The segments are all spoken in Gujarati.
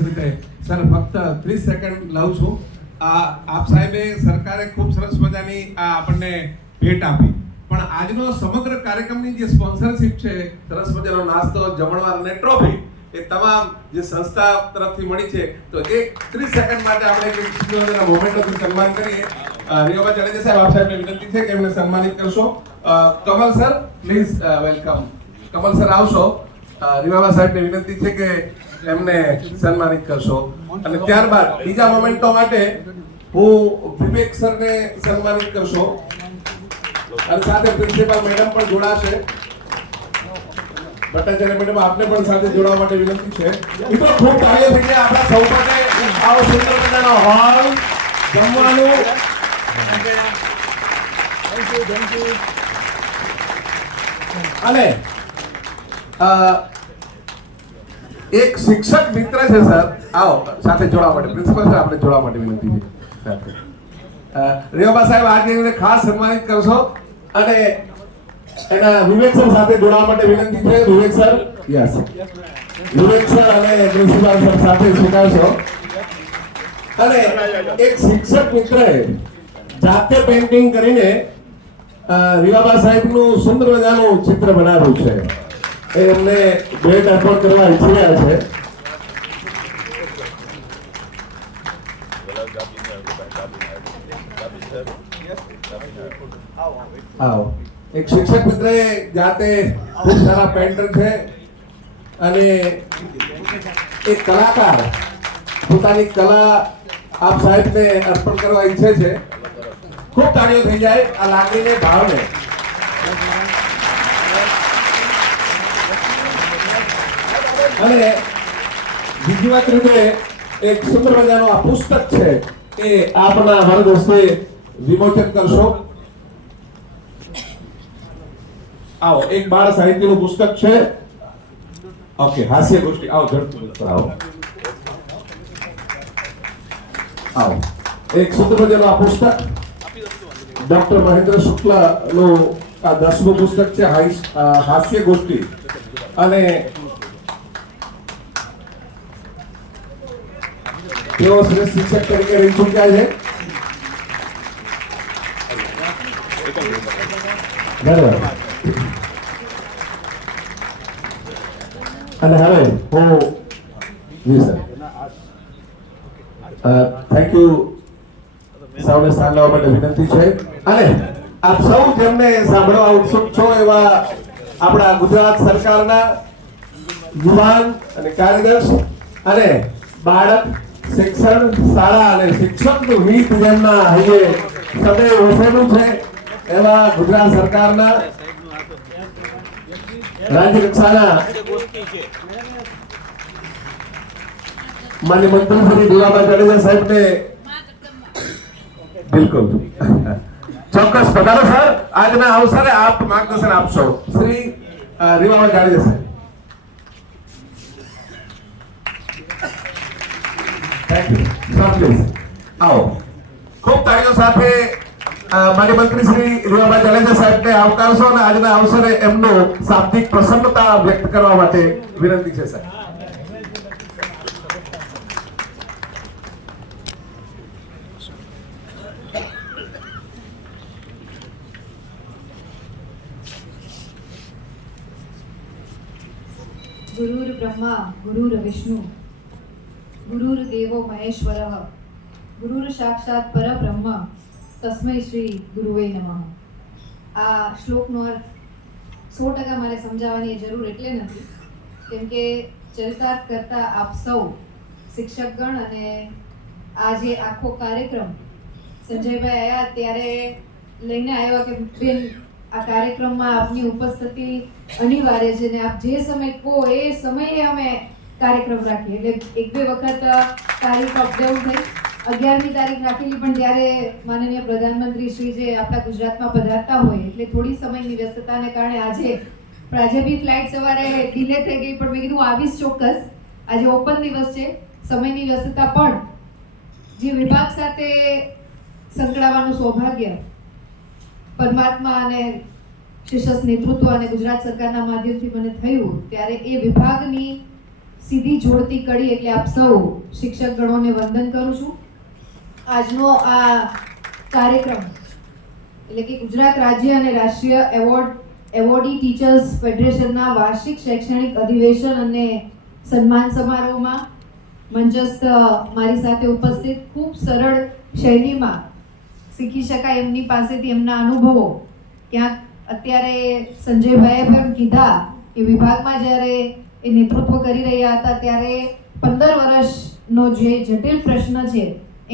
સર ફક્ત 30 સેકન્ડ લઉં છું. આપ સાહેબે સરકારે ખૂબ સરસ મજાની આપણને ભેટ આપી, પણ આજનો સમગ્ર કાર્યક્રમની જે સ્પોન્સરશિપ છે, સરસ મજાનો નાસ્તો, જમણવાર અને ટ્રોફી, એ તમામ જે સંસ્થા તરફથી મળી છે, તો એક 30 સેકન્ડ માટે આપણે એક મોમેન્ટોથી સન્માન કરીએ. રિયોબા જાડેજા સાહેબ, આપ સાહેબને વિનંતી છે કે એમને સન્માનિત કરશો. Kamal sir please welcome. Kamal sir આવશો. રિયોબા સાહેબને વિનંતી છે કે એમને સન્માનિત કરશો. અને ત્યારબાદ બીજા મોમેન્ટો માટે હું વિવેક સરને સન્માનિત કરશો અને સાથે પ્રિન્સિપાલ મેડમ પણ જોડાશે. ભટ્ટાચાર્ય મેડમ, આપને પણ સાથે જોડાવા માટે વિનંતી છે. મિત્રો ખૂબ તાળીઓ થઈ જાય આપણા સૌ માટે. આવો સુંદર મજાનો હોલ, જમવાનું. અને એક શિક્ષક મિત્ર છે સર, આવો સાથે જોડાવા માટે. પ્રિન્સિપલ સર, આપણે જોડાવા માટે વિનંતી છે. રિયોબા સાહેબ, આજે એમને ખાસ સન્માનિત કરશો અને એના વિવેક સર સાથે જોડાવા માટે વિનંતી છે. વિવેક સર, યસ, વિવેક સર અને પ્રિન્સિપાલ સર સાથે સ્વીકારશો. અને એક શિક્ષક મિત્રએ જાતે પેઇન્ટિંગ કરીને રિયોબા સાહેબનું સુંદર મજાનું ચિત્ર બનાવ્યું છે. એમને ભેટ અર્પણ કરવા ઈચ્છી રહ્યા છે. આવો, એક શિક્ષક મિત્રએ જાતે ખૂબ સારા પેન્ટર છે અને એક કલાકાર પોતાની કલા આપ સાહેબને અર્પણ કરવા ઈચ્છે છે. ખૂબ તાળીઓ થઈ જાય આ લાગણીને, ભાવને. અને બીજી વાત રૂપે એક સુંદર મજાનું આ પુસ્તક છે, એ આપના વર્ગ હસ્તે વિમોચન કરશો. આવો, એક બાળ સાહિત્યનું પુસ્તક છે. ઓકે, હાસ્ય ગોષ્ઠી. આવો ઝડપથી આવો. આવો, એક સુંદર મજાનું આ પુસ્તક ડોક્ટર મહેન્દ્ર શુક્લાનું આ 10મું પુસ્તક છે, હાસ્ય ગોષ્ઠી. અને તેઓ શ્રેષ્ઠ શિક્ષક તરીકે રહી ચૂક્યા છે. બરાબર. અને હવે હું જી સર, થેન્ક યુ સૌને સ્થાન લેવા માટે વિનંતી છે. અને આપ સૌ જેમને સાંભળવા ઉત્સુક છો એવા આપણા ગુજરાત સરકારના યુવાન અને કાર્યદર્શ અને બાળક શિક્ષણ, શાળા અને શિક્ષકનું હિત જેમના હૈયે સદૈવ વસેલું છે એવા ગુજરાત સરકારના રાજ્ય કક્ષાના માન્ય મંત્રી શ્રી રિયોબા જાડેજા સાહેબને બિલકુલ ચોક્કસ પધારો સર. આજના અવસરે આપ માર્ગદર્શન આપશો. શ્રી રિયોબા જાડેજા સાહેબ. થેન્ક યુ સર, પ્લીઝ આવો. ખૂબ તાળીઓ સાથે માન્ય મંત્રી શ્રી રિયોબા જાડેજા સાહેબને આવકારશો અને આજના અવસરે એમનો શાબ્દિક પ્રસન્નતા વ્યક્ત કરવા માટે વિનંતી છે સર. ગુરુર બ્રહ્મા ગુરુર વિષ્ણુ ગુરુર્દેવો મહેશ્વરઃ ગુરુર સાક્ષાત પરબ્રહ્મ તસ્મૈ શ્રી ગુરુવે નમઃ. આ શ્લોકનો અર્થ 100% મારે સમજાવવાની જરૂર એટલે નથી કેમ કે ચરિતાર્થ કરતા આપ સૌ શિક્ષકગણ અને આ જે આખો કાર્યક્રમ સંજયભાઈ આવ્યા ત્યારે લઈને આવ્યા કે બેન આ કાર્યક્રમમાં આપની ઉપસ્થિતિ અનિવાર્ય છે ને આપ જે સમય કહો એ સમયે અમે કાર્યક્રમ રાખીએ. એટલે 1-2 વખત તારીખ અપડાઉન થઈ. 11મી તારીખ રાખેલી, પણ ત્યારે માનનીય પ્રધાનમંત્રી શ્રી જે આપણા ગુજરાતમાં પધારતા હોય એટલે થોડી સમયની વ્યસ્તતાને કારણે આજે બી ફ્લાઇટ સવારે ડિલે થઈ ગઈ, પણ મેં કીધું આવીશ ચોક્કસ. આજે ઓપન દિવસ છે, સમયની વ્યસ્તતા, પણ જે વિભાગ સાથે સંકળાવાનું સૌભાગ્ય પરમાત્મા અને શિષ્ય નેતૃત્વ અને ગુજરાત સરકારના માધ્યમથી મને થયું ત્યારે એ વિભાગની સીધી જોડતી કડી એટલે આપ સૌ શિક્ષક ગણોને વંદન કરું છું. આજનો આ કાર્યક્રમ એટલે કે ગુજરાત રાજ્ય અને રાષ્ટ્રીય એવોર્ડી ટીચર્સ ફેડરેશનના વાર્ષિક શૈક્ષણિક અધિવેશન અને સન્માન સમારોહમાં મંચસ્થ મારી સાથે ઉપસ્થિત ખૂબ સરળ શૈલીમાં શીખી શકાય એમની પાસેથી એમના અનુભવો ક્યાંક અત્યારે સંજયભાઈએ પણ કીધા કે વિભાગમાં જ્યારે એ નેતૃત્વ કરી રહ્યા હતા ત્યારે 15 વર્ષનો જે જટિલ પ્રશ્ન છે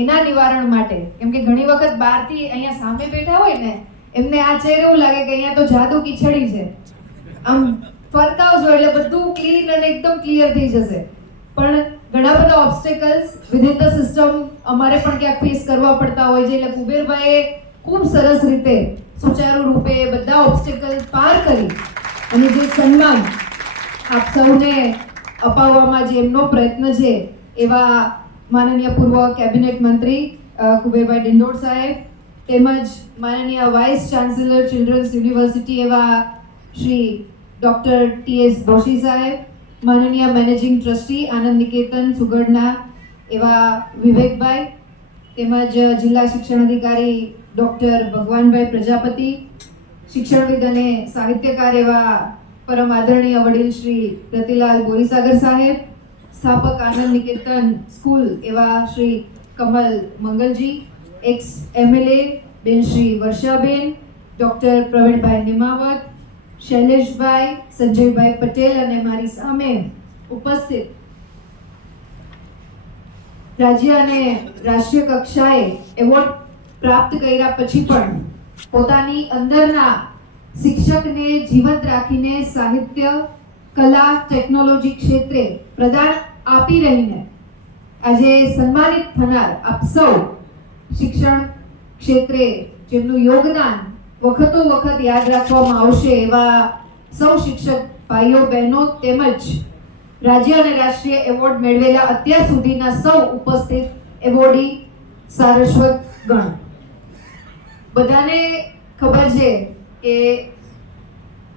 એના નિવારણ માટે, કેમ કે ઘણી વખત બહારથી અહીંયા સામે બેઠા હોય ને એમને આ ચહેરે એવું લાગે કે અહીંયા તો જાદુ કીચડી છે, આમ ફરકાવજો એટલે બધું ક્લીન અને એકદમ ક્લિયર થઈ જશે. પણ ઘણા બધા ઓબ્સ્ટેકલ્સ વિધિન ધ સિસ્ટમ અમારે પણ ક્યાંક ફેસ કરવા પડતા હોય છે. એટલે કુબેરભાઈએ ખૂબ સરસ રીતે સુચારુ રૂપે બધા ઓબ્સ્ટેકલ પાર કરી અને જે સન્માન આપ સૌને અપાવવામાં જે એમનો પ્રયત્ન છે એવા માનનીય પૂર્વ કેબિનેટ મંત્રી કુબેરભાઈ ડિંડોર સાહેબ, તેમજ માનનીય વાઇસ ચાન્સેલર ચિલ્ડ્રન્સ યુનિવર્સિટી એવા શ્રી ડોક્ટર ટી.એસ. દોશી સાહેબ, માનનીય મેનેજિંગ ટ્રસ્ટી આનંદ નિકેતન સુગડના એવા વિવેકભાઈ, તેમજ જિલ્લા શિક્ષણ અધિકારી ડોક્ટર ભગવાનભાઈ પ્રજાપતિ, શિક્ષણવિદ અને સાહિત્યકાર એવા પરમ આદરણીય વડીલ શ્રી રતિલાલ બોરીસાગર સાહેબ, સ્થાપક આનંદ નિકેતન સ્કૂલ એવા શ્રી કમલ મંગલજી, એક્સ MLA બેન શ્રી વર્ષાબેન, ડોક્ટર પ્રવીણભાઈ નિમાવત, શૈલેષભાઈ, સંજયભાઈ પટેલ અને મારી સામે ઉપસ્થિત રાજ્ય અને રાષ્ટ્રીય કક્ષાએ એવોર્ડ પ્રાપ્ત કર્યા પછી પણ પોતાની અંદરના શિક્ષકને જીવંત રાખીને સાહિત્ય, કલા, ટેકનોલોજી ક્ષેત્રે પ્રદાન આપી રહીને આજે સન્માનિત થનાર આપ સૌ શિક્ષણ ક્ષેત્રે જેમનું યોગદાન વખતો વખત યાદ રાખવામાં આવશે એવા સૌ શિક્ષક ભાઈઓ બહેનો તેમજ રાજ્ય અને રાષ્ટ્રીય એવોર્ડ મેળવેલા અત્યાર સુધીના સૌ ઉપસ્થિત એવોર્ડી સારસ્વત ગણ, બધાને ખબર છે કે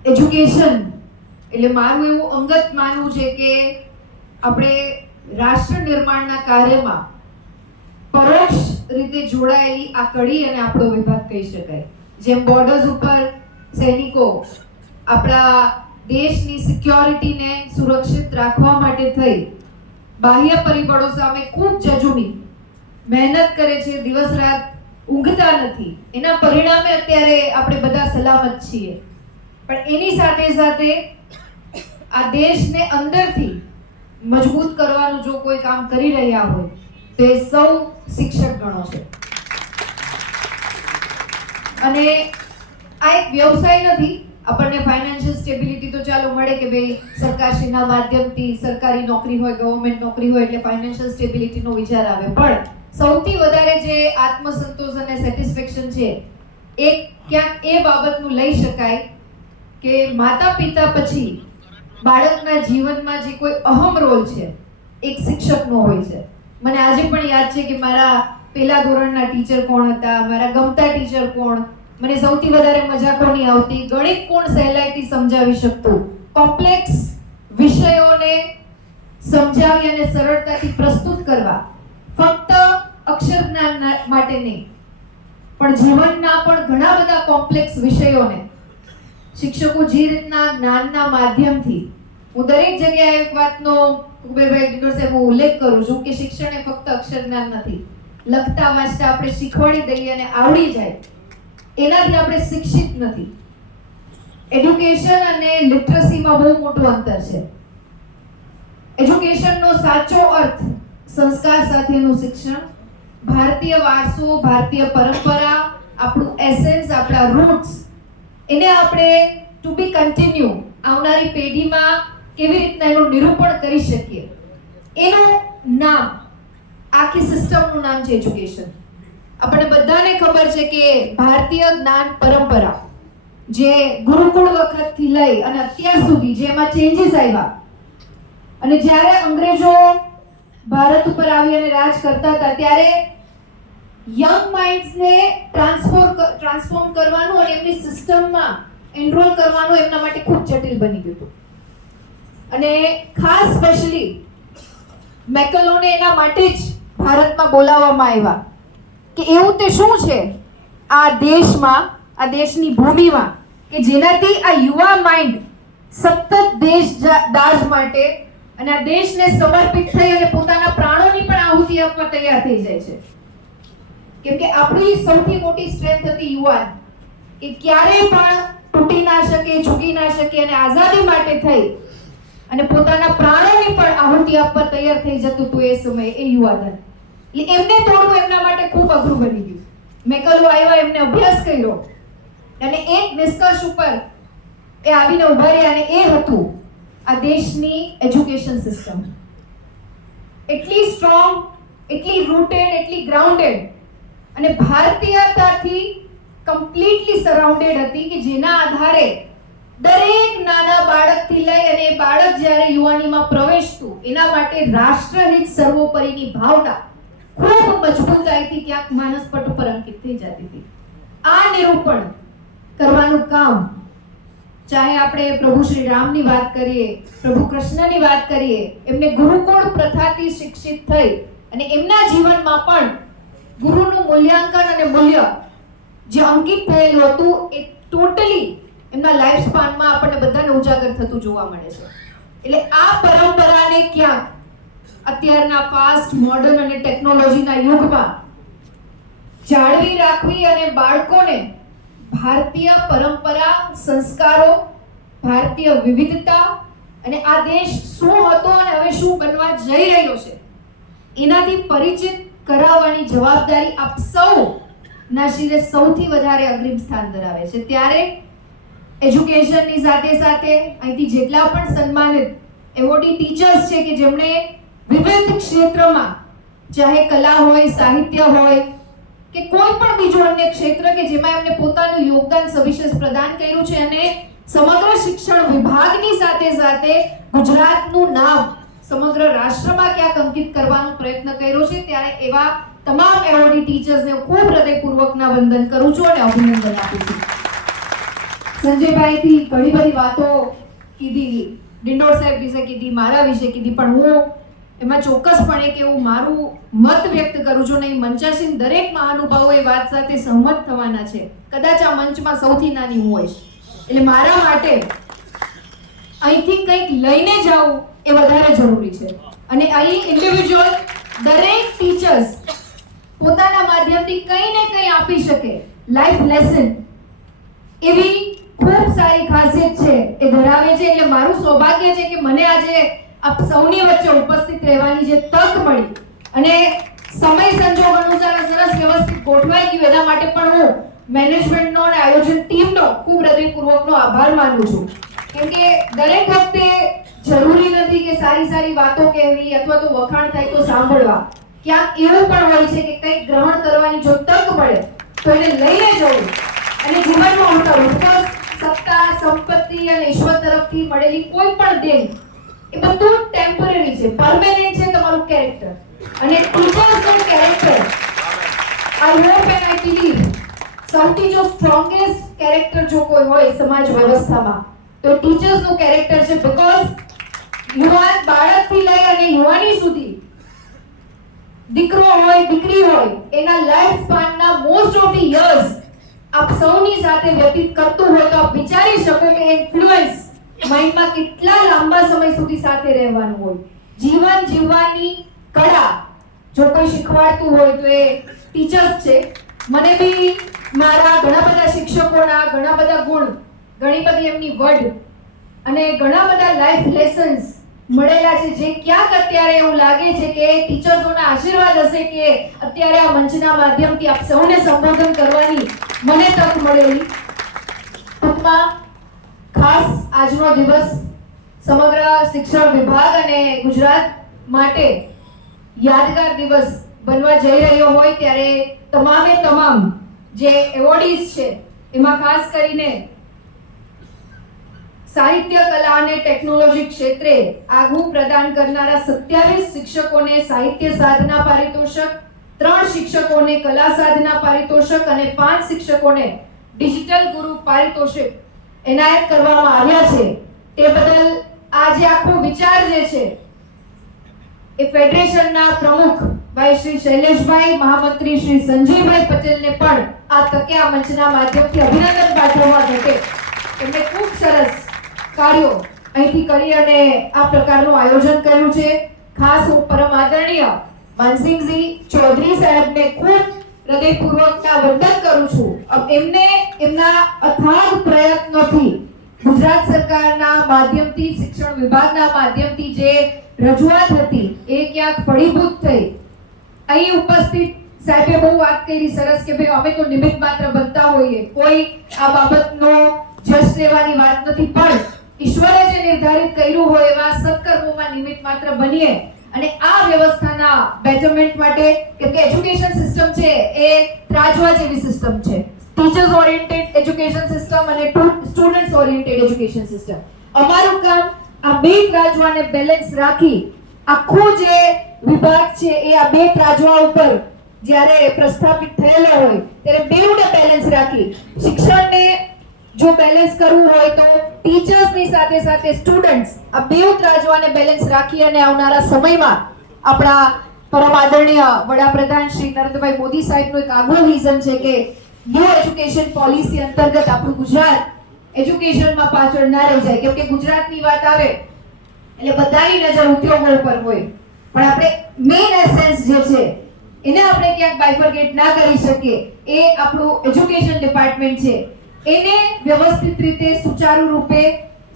એજ્યુકેશન એટલે મારું એવું અંગત માનવું છે કે આપણે રાષ્ટ્ર નિર્માણના કાર્યમાં પરોક્ષ રીતે જોડાયેલી આ કડી અને આપણો વિભાગ કહી શકાય. જેમ બોર્ડર્સ ઉપર સૈનિકો આપણા દેશની સિક્યોરિટીને સુરક્ષિત રાખવા માટે થઈ બાહ્ય પરિબળો સામે ખૂબ જજુમી મહેનત કરે છે, દિવસ રાત ઊંઘતા નથી, એના પરિણામે અત્યારે આપણે બધા સલામત છીએ. પણ એની સાથે સાથે આ દેશને અંદરથી મજબૂત કરવાનું જો કોઈ કામ કરી રહ્યા હોય તો એ સૌ શિક્ષક ગણો છે. અને આ એક વ્યવસાય નથી. આપણને ફાઇનાન્શિયલ સ્ટેબિલિટી તો ચાલો મળે કે ભાઈ સરકારશ્રીના માધ્યમથી સરકારી નોકરી હોય, ગવર્મેન્ટ નોકરી હોય એટલે ફાઇનાન્શિયલ સ્ટેબિલિટીનો વિચાર આવે, પણ સૌથી વધારે જે આત્મસંતોષ અને સેટિસ્ફેક્શન છે એ ક્યાંક એ બાબતનું લઈ શકાય કે માતા પિતા પછી બાળકના જીવનમાં જે કોઈ અહમ રોલ છે એક શિક્ષકનો હોય છે. મને આજે પણ યાદ છે કે મારા પહેલા ધોરણના ટીચર કોણ હતા, મારા ગમતા ટીચર કોણ, મને સૌથી વધારે મજા કોની આવતી, ગણિત કોણ સહેલાઈથી સમજાવી શકતું, કોમ્પ્લેક્સ વિષયોને સમજાવી અને સરળતાથી પ્રસ્તુત કરવા ફક્ત અક્ષર જ્ઞાન માટે નહીં પણ જીવનના પણ ઘણા બધા કોમ્પ્લેક્સ વિષયોને શિક્ષકો જે રીતના જ્ઞાનના માધ્યમથી, હું દરેક જગ્યાએ એક વાતનો કુબેરભાઈ ડિંડોર સાહેબ હું ઉલ્લેખ કરું છું કે શિક્ષણ એ ફક્ત અક્ષર જ્ઞાન નથી, લખતા વાંચતા આપણે શીખવાડી દઈએ અને આવડી જાય એનાથી આપણે શિક્ષિત નથી. એજ્યુકેશન અને લિટરસીમાં બહુ મોટું અંતર છે. એજ્યુકેશનનો સાચો અર્થ સંસ્કાર સાથેનું શિક્ષણ, ભારતીય વારસો, ભારતીય પરંપરા, આપણું એસેન્સ, આપણા રૂટ્સ, એને આપણે ટુ બી કન્ટિન્યુ આવનારી પેઢીમાં કેવી રીતના એનું નિરૂપણ કરી શકીએ એનું નામ, આખી સિસ્ટમનું નામ છે એજ્યુકેશન. આપણને બધાને ખબર છે કે ભારતીય જ્ઞાન પરંપરા જે ગુરુકુળ વખતથી લઈ અને અત્યાર સુધી જેમાં ચેન્જીસ આવ્યા અને જ્યારે અંગ્રેજો ભારત ઉપર આવી અને રાજ કરતા હતા ત્યારે યંગ માઇન્ડ્સને ટ્રાન્સફોર્મ કરવાનું અને એમની સિસ્ટમમાં એનરોલ કરવાનું એમના માટે ખૂબ જટિલ બની ગયું હતું. અને ખાસ સ્પેશિયલી મેકલોને એના માટે જ ભારતમાં બોલાવવામાં આવ્યા કે એવું તે શું છે આ દેશમાં, આ દેશની ભૂમિમાં કે જેનાથી આ યુવા માઇન્ડ સતત દેશ દાજ માટે અને આ દેશને સમર્પિત થઈ અને પોતાના પ્રાણોની પણ આહુતિ આપવા તૈયાર થઈ જાય છે. કેમ કે આપણી સૌથી મોટી સ્ટ્રેન્થ હતી યુવાન, કે ક્યારેય પણ તૂટી ના શકે, ઝૂકી ના શકે અને આઝાદી માટે થઈ અને પોતાના પ્રાણોની પણ આહુતિ આપવા તૈયાર થઈ જતું હતું એ સમયે એ યુવાધન. એટલે એમને તોડવું એમના માટે ખૂબ અઘરું બની ગયું. મેકલો આવ્યા, એમને અભ્યાસ કર્યો અને એક નિષ્કર્ષ ઉપર એ આવીને ઉભા રહ્યા અને એ હતું આ દેશની એજ્યુકેશન સિસ્ટમ. એટલી સ્ટ્રોંગ, એટલી રૂટેડ, એટલી ગ્રાઉન્ડેડ અને ભારતીયતાથી કમ્પ્લીટલી સરાઉન્ડેડ હતી કે જેના આધારે દરેક નાના બાળકથી લઈ અને એ બાળક જ્યારે યુવાનીમાં પ્રવેશતું એના માટે રાષ્ટ્રહિત સર્વોપરીની ભાવના ખૂબ મજબૂતાઈથી ક્યાંક માનસપટ ઉપર અંકિત થઈ જતી હતી. આ નિરૂપણ કરવાનું કામ, ચાહે આપણે પ્રભુ શ્રી રામની વાત કરીએ, પ્રભુ કૃષ્ણની વાત કરીએ, એમને ગુરુકુળ પ્રથાથી શિક્ષિત થઈ અને એમના જીવનમાં પણ ગુરુનું મૂલ્યાંકન અને મૂલ્ય જે અંકિત થયેલું હતું એ ટોટલી એમના લાઈફ સ્પાનમાં આપણને બધાને ઉજાગર થતું જોવા મળે છે. એટલે આ પરંપરાને ક્યાંક અત્યારના ફાસ્ટ, મોડર્ન અને ટેકનોલોજીના યુગમાં જાળવી રાખવી અને બાળકોને ભારતીય પરંપરા, સંસ્કારો, ભારતીય વિવિધતા અને આ દેશ શું હતો અને હવે શું બનવા જઈ રહ્યો છે એનાથી પરિચિત કરાવવાની જવાબદારી આપ સૌ ના શિરે સૌથી વધારે અગ્રિમ સ્થાન ધરાવે છે. ત્યારે એજ્યુકેશનની સાથે સાથે અહીંથી જેટલા પણ સન્માનિત એવોર્ડી ટીચર્સ છે કે જેમણે વિવિધ ક્ષેત્રમાં, ચાહે કલા હોય, સાહિત્ય હોય કે કોઈ પણ બીજું અન્ય ક્ષેત્ર કે જેમાં એમને પોતાનું યોગદાન સવિશેષ પ્રદાન કર્યું છે અને સમગ્ર શિક્ષણ વિભાગની સાથે સાથે ગુજરાતનું નામ સમગ્ર રાષ્ટ્રમાં ક્યાંક અંકિત કરવાનો પ્રયત્ન કર્યો છે, ત્યારે એવા તમામ એવોર્ડી ટીચર્સને હું ખૂબ હૃદયપૂર્વકના વંદન કરું છું અને અભિનંદન આપું છું. સંજયભાઈથી ઘણી બધી વાતો કીધી, ડિંડોર સાહેબ વિશે કીધી, મારા વિશે કીધી, પણ હું એમાં ચોક્કસપણે કે હું મારું મત વ્યક્ત કરું છું અને મંચાસીન દરેક મહાનુભાવો એ વાત સાથે સહમત થવાના છે. કદાચ આ મંચમાં સૌથી નાની હું હોઈશ, એટલે મારા માટે અહીંથી કંઈક લઈને જવું એ વધારે જરૂરી છે. અને અહીં ઇન્ડિવિજ્યુઅલ દરેક ટીચર્સ પોતાના માધ્યમથી કંઈ ને કંઈ આપી શકે, લાઈફ લેસન એવી ખૂબ સારી ખાસિયત છે એ ધરાવે છે. એટલે મારું સૌભાગ્ય છે કે મને આજે આપ સૌની વચ્ચે ઉપસ્થિત રહેવાની જે તક મળી અને સમય સંજોગ અનુસાર સરસ વ્યવસ્થિત ગોઠવાઈ ગયું એના માટે પણ હું મેનેજમેન્ટનો અને આયોજન ટીમનો ખૂબ હૃદયપૂર્વકનો આભાર માનું છું. કેમ કે દરેક વખતે જરૂરી નથી કે સારી સારી વાતો કહેવી અથવા તો વખાણ થાય તો સાંભળવા. ક્યાંક એવું પણ હોય છે કે કંઈક ગ્રહણ કરવાની જો તક મળે તો એને લઈને જવું અને જીવનમાં ઉતારવું. સત્તા, સંપત્તિ અને ઈશ્વર તરફથી મળેલી કોઈ પણ દેન એ બધું ટેમ્પરરી છે, પરમેનન્ટ છે તમારું કેરેક્ટર. અને ટીચર્સનું character I hope and I believe સૌથી જો સ્ટ્રોંગેસ્ટ કેરેક્ટર જો કોઈ હોય સમાજ વ્યવસ્થામાં તો ટીચર્સનું કેરેક્ટર છે. બીકોઝ યુવાન બાળકથી લઈ અને યુવાની સુધી, દીકરો હોય, દીકરી હોય, એના લાઈફ સ્પાનના મોસ્ટ ઓફ ધી યર્સ આપ સૌની સાથે વ્યતીત કરતું હોય તો આપ વિચારી શકો કે ઇન્ફ્લુઅન્સ માઇન્ડમાં કેટલા લાંબા સમય સુધી સાથે રહેવાનું હોય. જીવન જીવવાની કળા જો કોઈ શીખવાડતું હોય તો એ ટીચર્સ છે. મને બી મારા ઘણા બધા શિક્ષકોના ઘણા બધા ગુણ, ઘણી બધી એમની વડ અને ઘણા બધા લાઈફ લેસન્સ મળેલા છે, જે ક્યાંક અત્યારે એવું લાગે છે કે ટીચર્સોના આશીર્વાદ હશે કે અત્યારે આ મંચના માધ્યમથી આપ સૌને સંબોધન કરવાની મને તક મળેલી. ટૂંકમાં ખાસ આજનો દિવસ સમગ્ર શિક્ષણ વિભાગ અને ગુજરાત માટે યાદગાર દિવસ બનવા જઈ રહ્યો હોય ત્યારે તમામે તમામ જે એવોર્ડીઝ છે એમાં ખાસ કરીને સાહિત્ય, કલા અને ટેકનોલોજી ક્ષેત્રે આગવું પ્રદાન કરનારા 27 શિક્ષકોને સાહિત્ય સાધના પારિતોષક, 3 શિક્ષકોને કલા સાધના પારિતોષક અને 5 શિક્ષકોને ડિજિટલ ગુરુ પારિતોષિક એનાયત કરવામાં આવ્યા છે. તે બદલ આ જે આખો વિચાર જે છે એ ફેડરેશનના પ્રમુખ ભાઈ શ્રી શૈલેષભાઈ, મહામંત્રી શ્રી સંજયભાઈ પટેલને પણ આ તકે આ મંચના માધ્યમથી અભિનંદન પાઠવવા ઘટે. એમણે ખૂબ સરસ કાર્યો અહીંથી કરી અને આ પ્રકારનું આયોજન કર્યું છે. ખાસ હું પરમ આદરણીય માનસિંહજી ચૌધરી સાહેબને ખૂબ હૃદયપૂર્વકના વંદન કરું છું. એમને એમના અથાગ પ્રયત્નોથી ગુજરાત સરકારના માધ્યમથી, શિક્ષણ વિભાગના માધ્યમથી જે રજૂઆત હતી એ ક્યાંક ફળીભૂત થઈ. અહીં ઉપસ્થિત સાહેબે બહુ વાત કરી સરસ કે ભાઈ અમે તો નિમિત્ત માત્ર બનતા હોઈએ, કોઈ આ બાબતનો જશ લેવાની વાત નથી, પણ ઈશ્વરે જે નિર્ધારિત કર્યું હોય એવા સત્કર્મોમાં નિમિત્ત માત્ર બનીએ અને આ વ્યવસ્થાના બેટરમેન્ટ માટે, કેમ કે એજ્યુકેશન સિસ્ટમ છે એ ત્રાજવા જેવી સિસ્ટમ છે. ટીચર્સ ઓરિએન્ટેડ એજ્યુકેશન સિસ્ટમ અને સ્ટુડન્ટ્સ ઓરિએન્ટેડ એજ્યુકેશન સિસ્ટમ. અમારું કામ આ બે ત્રાજવાને બેલેન્સ રાખી આખો જે વિભાગ છે એ આ બે ત્રાજવા ઉપર જ્યારે પ્રસ્થાપિત થયેલો હોય ત્યારે બેઉને બેલેન્સ રાખી શિક્ષણને જો બેલેન્સ કરવું હોય તો ટીચર્સની સાથે સાથે સ્ટુડન્ટ્સ આ બેઉ ત્રાજવાને બેલેન્સ રાખી અને આવનારા સમયમાં આપણા પરમ આદરણીય વડાપ્રધાન શ્રી નરેન્દ્રભાઈ મોદી સાહેબનું એક આગવું વિઝન છે કે ન્યૂ એજ્યુકેશન પોલિસી અંતર્ગત આપણું ગુજરાત એજ્યુકેશનમાં પાછળ ના રહી જાય. કેમ કે ગુજરાતની વાત આવે એટલે બધાની નજર ઉદ્યોગો પર હોય, પણ આપણે મેઇન એસેન્સ જે છે એને આપણે ક્યાંક બાયફર્ગેટ ના કરી શકીએ. એ આપણું એજ્યુકેશન ડિપાર્ટમેન્ટ છે. એને વ્યવસ્થિત રીતે સુચારુ રૂપે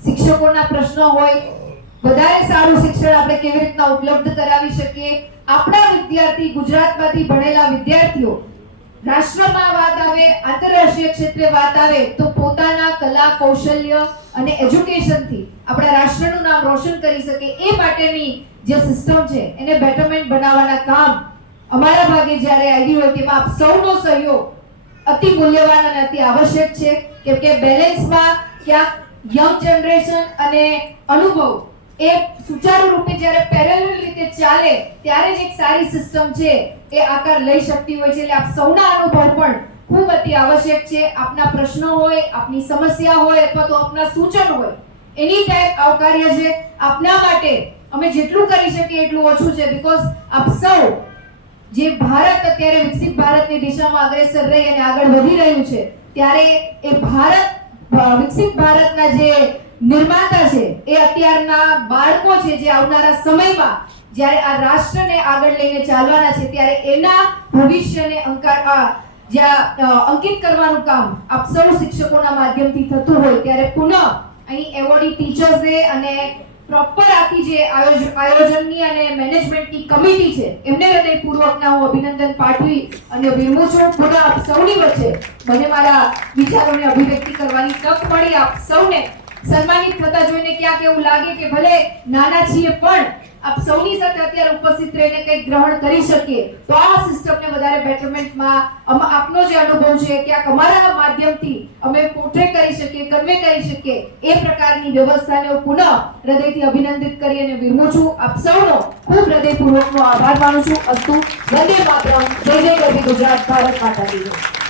શિક્ષકોના પ્રશ્નો હોય, વધારે સારું શિક્ષણ આપણે કેવી રીતના ઉપલબ્ધ કરાવી શકીએ. આપણા વિદ્યાર્થી, ગુજરાતમાંથી ભણેલા વિદ્યાર્થીઓ રાષ્ટ્રમાં વાત આવે, આંતરરાષ્ટ્રીય ક્ષેત્રે વાત આવે તો પોતાના કલા, કૌશલ્ય અને એજ્યુકેશનથી આપણા રાષ્ટ્રનું નામ રોશન કરી શકે એ માટેની જે સિસ્ટમ છે એને બેટરમેન્ટ બનાવવાના કામ અમારા ભાગે જ્યારે આવી હોય તેમાં આપ સૌનો સહયોગ અતિ મૂલ્યવાન અને અતિ આવશ્યક છે. કેમ કે બેલેન્સમાં ક્યાંક યંગ જનરેશન અને અનુભવ એ સુચારુ રૂપે જ્યારે પેરેલલ રીતે ચાલે ત્યારે જ એક સારી સિસ્ટમ છે એ આકાર લઈ શકતી હોય છે. એટલે આપ સૌના અનુભવ પણ ખૂબ અતિ આવશ્યક છે. આપના પ્રશ્નો હોય, આપની સમસ્યા હોય અથવા તો આપના સૂચન હોય, એની ટાઈપ આવકાર્ય છે. આપના માટે અમે જેટલું કરી શકીએ એટલું ઓછું છે. બીકોઝ આપ સૌ જે ભારત અત્યારે વિકસિત ભારતની દિશામાં અગ્રેસર રહી અને આગળ વધી રહ્યું છે ત્યારે એ ભારત વિકસિત ભારતના જે નિર્માતા છે એ અત્યારના બાળકો છે જે આવનારા સમયમાં જ્યારે આ રાષ્ટ્રને આગળ લઈને ચાલવાના છે ત્યારે એના ભવિષ્યને અંકિત કરવાનું કામ આપ સૌ શિક્ષકોના માધ્યમથી થતું હોય ત્યારે પુનઃ અહીં એવોર્ડી ટીચર્સને અને પ્રોપર આખી જે આયોજનની અને મેનેજમેન્ટની કમિટી છે એમને હૃદયપૂર્વકના હું અભિનંદન પાઠવી અને વિરમું છું. પુનઃ આપ સૌની વચ્ચે મને મારા વિચારોને અભિવ્યક્તિ કરવાની તક મળી. આપ સૌને સન્માનિત થતા જોઈને ક્યાંક એવું લાગે કે ભલે નાના છીએ પણ આપ સૌની સાથે અત્યારે ઉપસ્થિત રહીને કંઈક ગ્રહણ કરી શકીએ તો આ સિસ્ટમને વધારે બેટરમેન્ટમાં આપનો જે અનુભવ છે ક્યાંક અમારા માધ્યમથી અમે પોર્ટ્રે કરી શકીએ, કન્વે કરી શકીએ એ પ્રકારની વ્યવસ્થાને હું પુનઃ હૃદયથી અભિનંદિત કરી અને વિરમું છું. આપ સૌનો ખૂબ હૃદયપૂર્વકનો આભાર માનું છું. અસ્તુ. વંદે માતરમ. જય જય ગરવી ગુજરાત. ભારત માતા કી જય.